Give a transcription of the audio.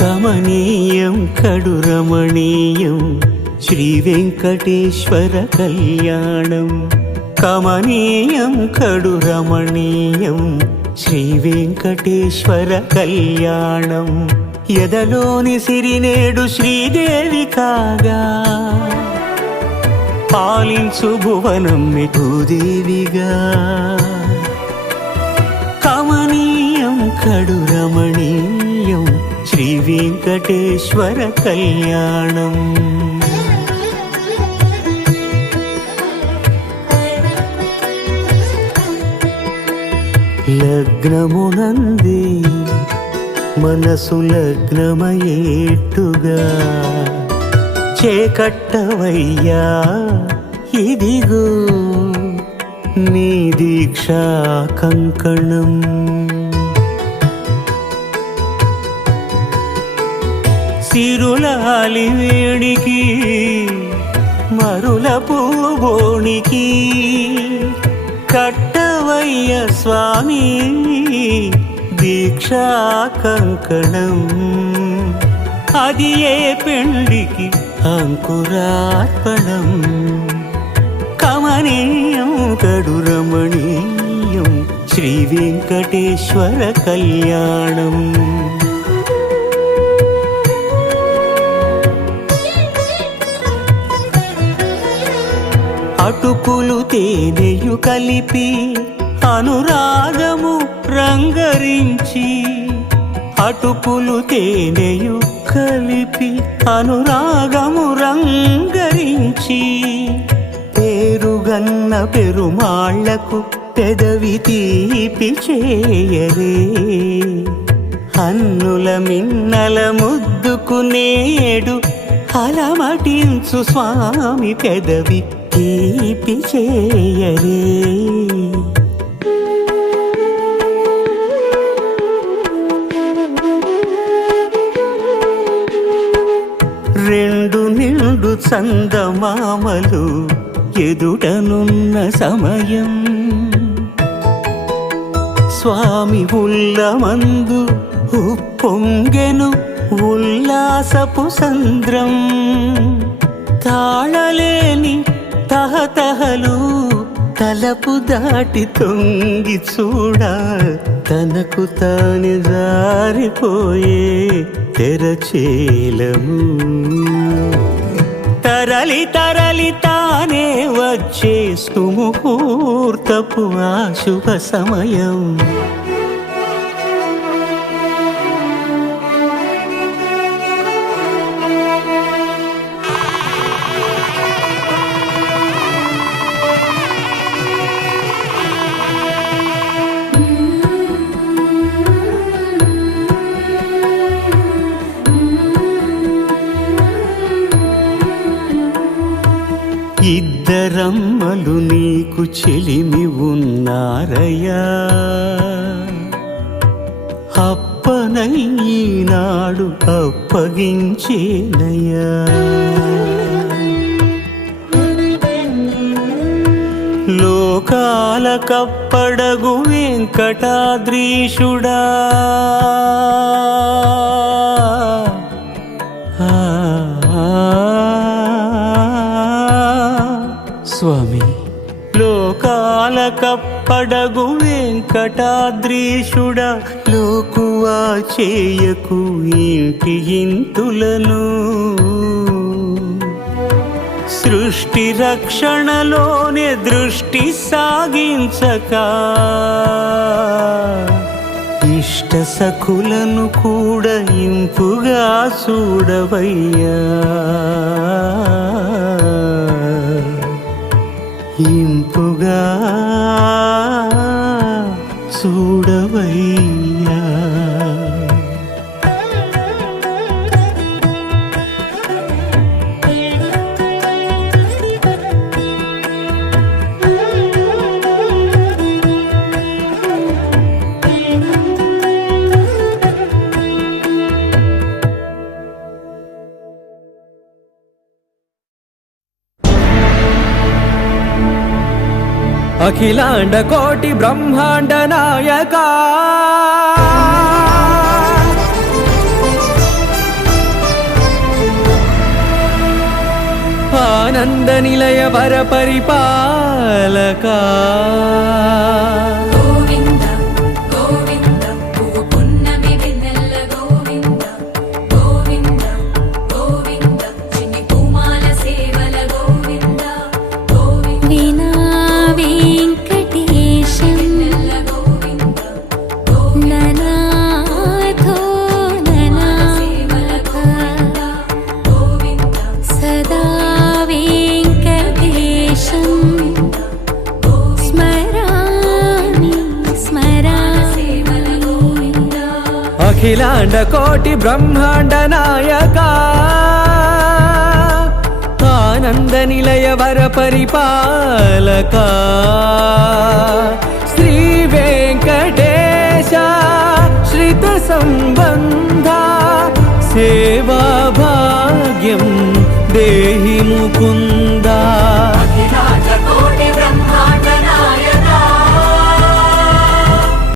కమనీయం కడు రమణీయం శ్రీ వెంకటేశ్వర కళ్యాణం. కమనీయం కడు రమణీయం శ్రీ వెంకటేశ్వర కళ్యాణం. ఎదలోని సిరినేడు శ్రీదేవి కాగా పాలించు భువనం భూదేవిగా. కమనీయం కడు రమణీయం శ్రీ వెంకటేశ్వర కళ్యాణం. లగ్నమునందే మనసు లగ్నమయేట్టుగా చేకట్టవయ్యా ఇదిగో నీ దీక్షా కంకణం. సిరులాలి వేడికి మరుల పూబోనికి కట్టవయ్య స్వామి దీక్షా కంకణం. అది ఏ పెండికి అంకురార్పణం. కమనీయం కడు రమణీయం శ్రీ వెంకటేశ్వర కళ్యాణం. అటుకులు తేనెయు కలిపి అనురాగము రంగరించి. అటుకులు తేనెయు కలిపి అనురాగము రంగరించి. పేరుగన్న పెరుమాళ్లకు పెదవి తీపి చేయరే. అన్నుల మిన్నల ముద్దుకు నేడు అలమటించు స్వామి పెదవి తీపి చేయరే. రెండు నిండు చందమామలు ఎదుటనున్న సమయం. స్వామి ఉల్లమందు ఉప్పొంగెను ఉల్లాసపు సంద్రం. తాళలేని తహతహలు తలపు దాటి తొంగి చూడ తనకు తాను జారిపోయే తెరచేలము. తరలి తరలి తానే వచ్చే సుముహూర్తపు ఆ శుభ సమయం. ఇద్దరమ్మలు నీకు చెలిమి ఉన్నారయ్యా. అప్పనయ్యనాడు అప్పగించేనయ్యా. లోకాల కప్పడగు వెంకటాద్రీశుడా. స్వామి లోకాల కప్పడగు వెంకటాద్రీశుడా. లోకువా చేయకు ఇంటి ఇంతులను. సృష్టి రక్షణలోనే దృష్టి సాగించక ఇష్ట సఖులను కూడా ఇంపుగా చూడవయ్యా. ఇంపుగా చూడవయ్యా. అఖిలాండ కోటి బ్రహ్మాండ నాయక ఆనంద నిలయ వర పరిపాలకా గోవింద గోవింద పువ్వు పున్నమి వెన్నెల గోవింద గోవింద గోవింద చిన్ని పూమాల సేవల గోవింద గోవింద వినా వెంకటేశం వెన్నెల గోవింద ననాథో సేవల ననాథ గోవింద సదా వెంకటేశం స్మరామి స్మరామి సేవల గోవింద అఖిలాండ కోటి బ్రహ్మాండ నాయక ఆనంద నిలయ వర పరిపాలక శ్రీ వెంకటేశ శ్రిత సంబంధ సేవా భాగ్యం దేహి ముకుంద